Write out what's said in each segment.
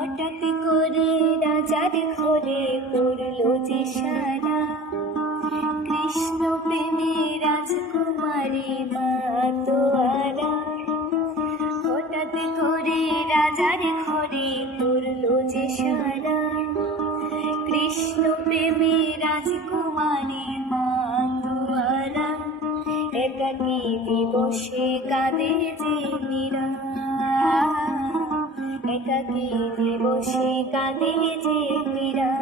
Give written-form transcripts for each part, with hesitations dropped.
হঠাৎ করে রাজার ঘরে পড়লো যে সারা, কৃষ্ণ প্রেমে রাজকুমারী মাতোয়ারা। হঠাৎ করে রাজার ঘরে পড়লো যে সারা, কৃষ্ণ প্রেমে রাজকুমারী মাতোয়ারা। একাকী দিবসে কাঁদে যে মীরা, একাকী দিবসে কাঁদে যে মীরা।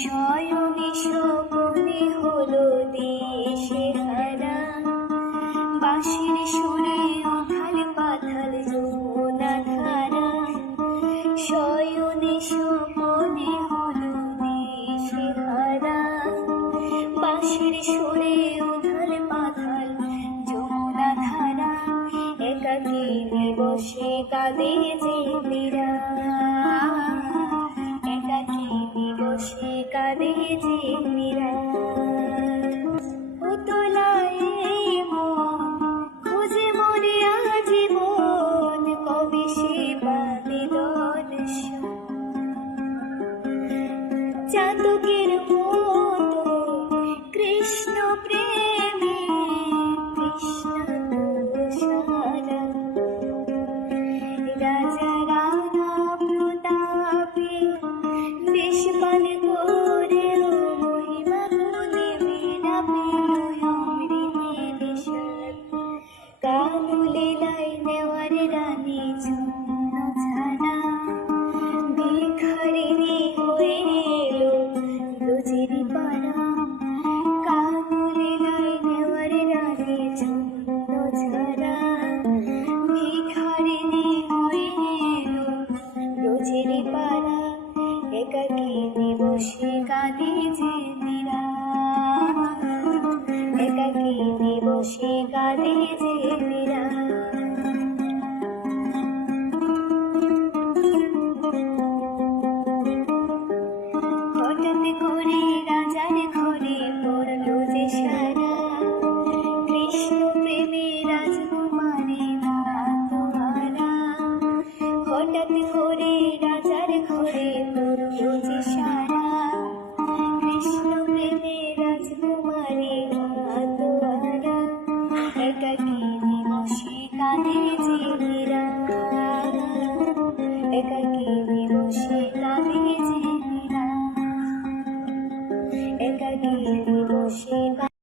শয়নে স্বপ্নে হলো দিশে হারা, বাঁশির সুরে উথাল পাথাল যমুনা ধারা। শয়নে স্বপ্নে হলো দিশে হারা, বাঁশির সুরে উথাল পাথাল যমুনা ধারা। একাকী দিবসে কাঁদে যে মীরা, একাকী দিবসে কাঁদে যে মীরা। উতলায় মন খুঁজে মরে আজীবন, কবে সে পাবে দর্শন। চাতকের মতো কৃষ্ণ প্রেমে কৃষ্ণ সারা। রাজা রানা প্রতাপে বেশ পান করেও মহিমা গুণে মীরা পেল অমৃতের স্বাদ। কানুলে লাই নেওয়ার রানী জন্য ছাড়া, ভিখারিণী হয়ে এলো ব্রজের পাড়া। কানুলে লাই নেওয়ার রানী জন্য ছাড়া, ভিখারিণী হয়ে এলো ব্রজের পাড়া। একাকী দিবসে কাঁদে যে মীরা, একাকী দিবসে কাঁদে যে মীরা। হঠাৎ করে রাজার ঘরে পড়লো যে সারা, কৃষ্ণ প্রেমে রাজকুমারী মাতোয়ারা। হঠাৎ করে রাজার ঘরে পড়লো যে সারা, কৃষ্ণ প্রেমে রাজকুমারী মাতোয়ারা। একাকী দিবসে কাঁদে যে